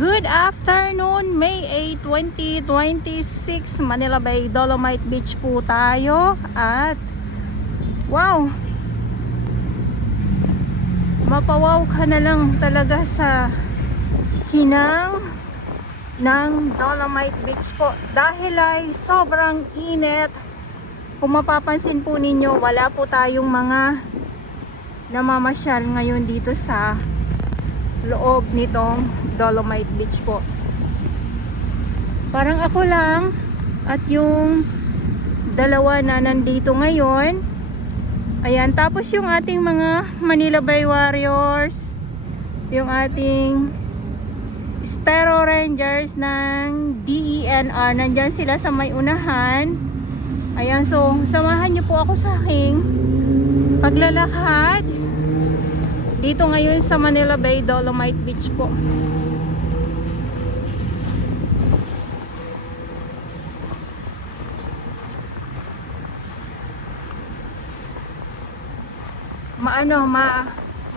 Good afternoon, May 8, 2026, Manila Bay, Dolomite Beach po tayo. At wow, mapawaw ka na lang talaga sa hinang ng Dolomite Beach po. Dahil ay sobrang init. Kung mapapansin po ninyo, wala po tayong mga namamasyal ngayon dito sa loob nitong Dolomite Beach po. Parang ako lang at yung dalawa na nandito ngayon. Ayan, tapos yung ating mga Manila Bay Warriors, yung ating Stero Rangers ng DENR, nandyan sila sa may unahan. Ayan, so samahan niyo po ako sa aking paglalakad dito ngayon sa Manila Bay, Dolomite Beach po.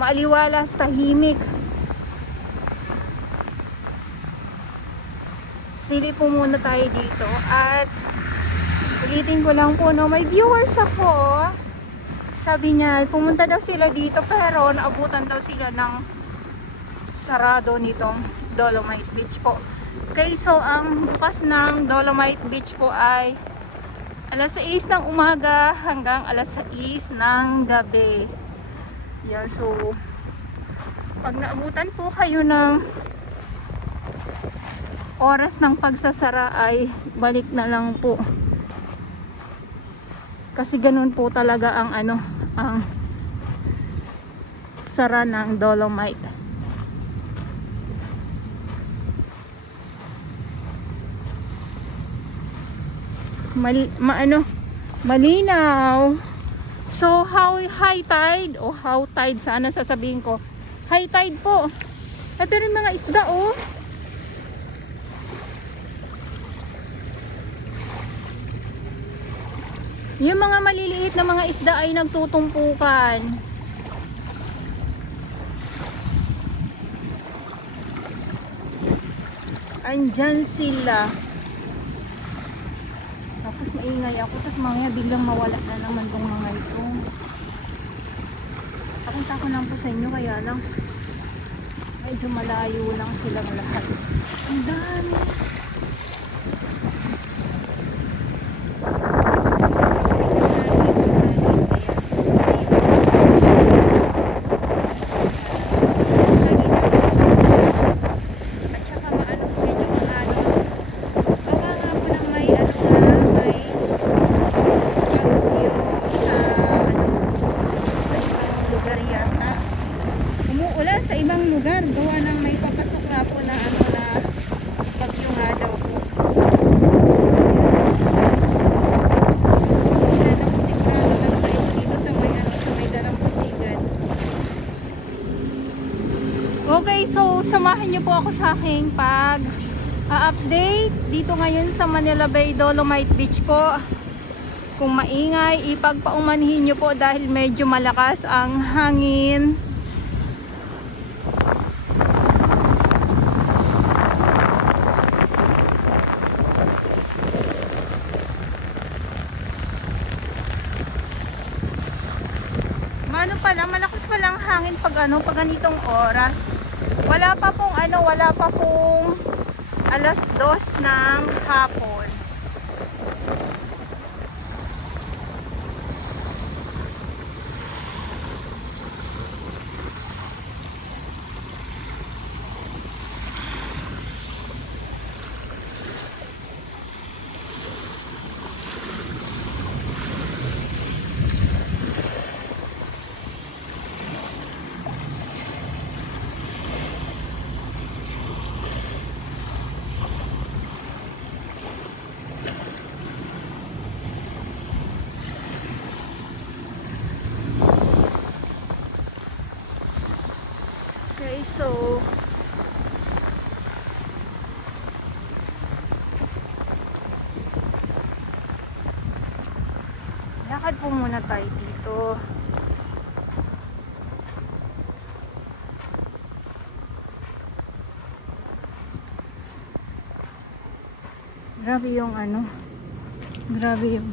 Maaliwalas, tahimik. Silip po muna tayo dito at ulitin ko lang po, no, may viewers ako. Sabi niya, pumunta daw sila dito pero naabutan daw sila ng sarado nitong Dolomite Beach po. Okay, so ang bukas ng Dolomite Beach po ay alas 6 ng umaga hanggang alas 6 ng gabi. Yeah, so pag naabutan po kayo ng oras ng pagsasara ay balik na lang po. Kasi ganun po talaga ang ang sara ng Dolomite. Malinaw. So high tide o how tide, sana sasabihin ko. High tide po. Ay, pero yung mga isda, oh. Yung mga maliliit na mga isda ay nagtutumpukan. Andyan sila. Tapos maingay ako. Tapos mamaya biglang mawala na naman tong mga ito. Pakita ko lang po sa inyo. Kaya lang medyo malayo lang silang lahat. Ang dami. Sa ibang lugar, gawa ng may papasok nga po na na bagyo nga daw po. Sila na po sigurado lang sa inyo dito sa may sa may Dalampasigan. Okay, so samahan niyo po ako sa aking pag-update dito ngayon sa Manila Bay, Dolomite Beach po. Kung maingay, ipagpaumanhin niyo po dahil medyo malakas ang hangin. Malakas pa lang hangin pag ganitong oras. Wala pa pong alas 2 ng hapon. Okay, so lakad po muna tayo dito. Grabe yung ano. Grabe yung.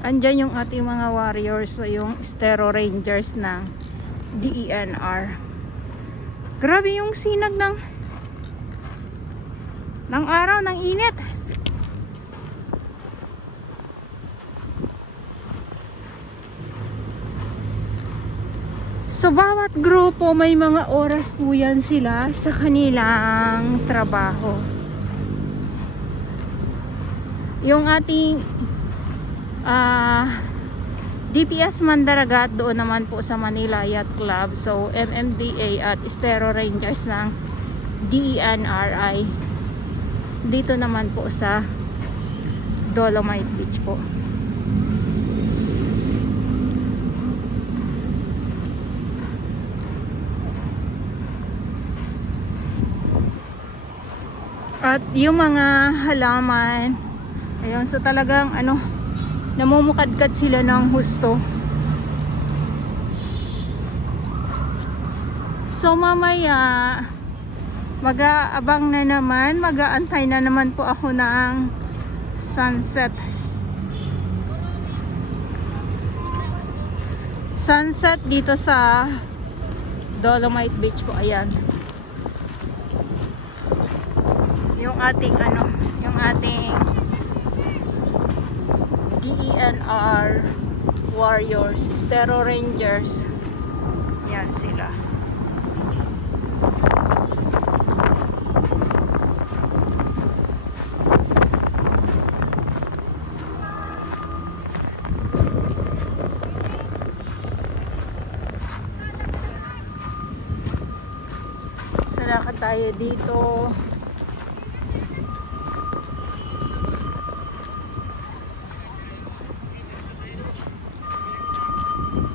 Andyan yung ating mga warriors. So yung Estero Rangers ng DENR. Grabe yung sinag ng araw, ng init. So bawat grupo may mga oras po yan sila sa kanilang trabaho. Yung ating DPS Mandaragat doon naman po sa Manila Yacht Club. So MMDA at Estero Rangers ng DENRI dito naman po sa Dolomite Beach po. At yung mga halaman, ayun, so talagang ano, namumukadkad sila ng husto. So mamaya mag-aabang na naman, mag-aantay na naman po ako ng sunset. Sunset dito sa Dolomite Beach po, ayan. Yung ating ano, yung ating DENR Warriors, Estero Rangers. Yan sila. So lakad tayo dito.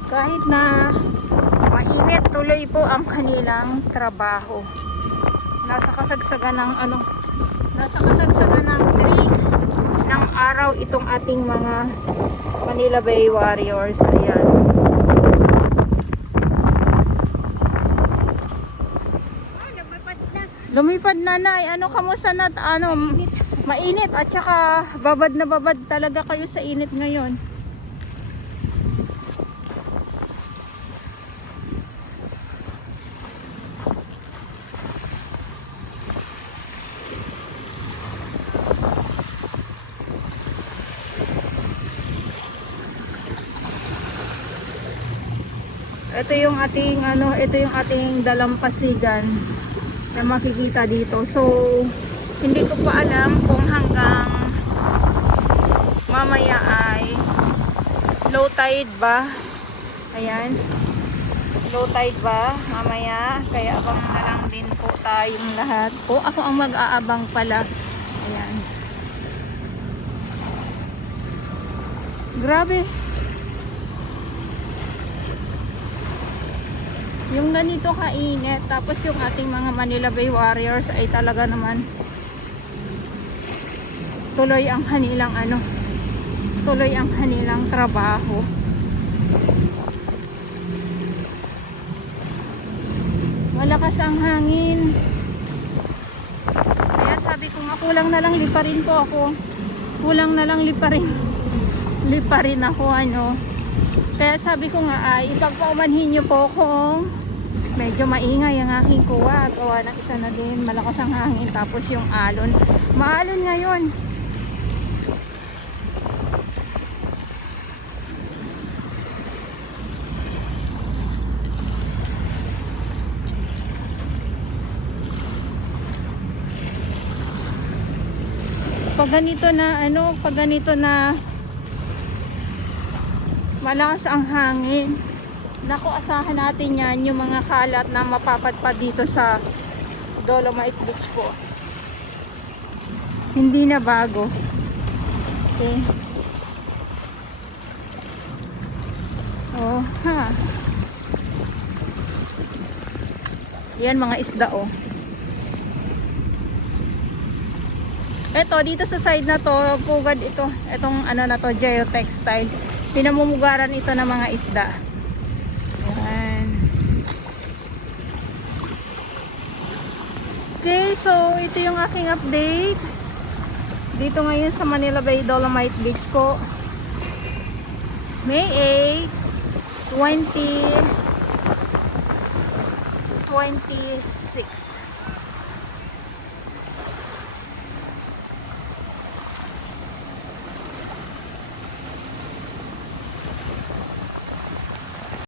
Kahit na mainit, tuloy po ang kanilang trabaho. Nasa kasagsagan ng ano, nasa kasagsagan ng trig ng araw itong ating mga Manila Bay Warriors. Ayan. Lumipad na, Nay. Ano, kamusta na? Ano, mainit at saka babad na babad talaga kayo sa init ngayon. Ito yung ating ano, ito yung ating dalampasigan na makikita dito. So hindi ko pa alam kung hanggang mamaya ay low tide ba. Ayan, low tide ba mamaya, kaya abang na lang din po tayong lahat. O ako ang mag-aabang pala. Ayan, grabe yung ganito kainit, tapos yung ating mga Manila Bay Warriors ay talaga naman tuloy ang kanilang ano, tuloy ang kanilang trabaho. Malakas ang hangin, kaya sabi ko nga kulang na lang liparin po ako, kulang na lang liparin ako ano. Kaya sabi ko nga ay ipagpaumanhin nyo po kung medyo maingay ang aking kuwa. Gawa ng isa na din, malakas ang hangin, tapos yung alon, maalon ngayon. Pag ganito na ano, pag ganito na malakas ang hangin, naku, asahan natin yan, yung mga kalat na mapapadpad dito sa Dolomite Beach po. Hindi na bago. Okay. Oh, ha. Yan mga isda, oh. Ito, dito sa side na to, pugad ito. Itong ano na to, geotextile. Pinamumugaran ito ng mga isda. Ayan. so ito yung aking update. Dito ngayon sa Manila Bay Dolomite Beach po. May 8, 2026.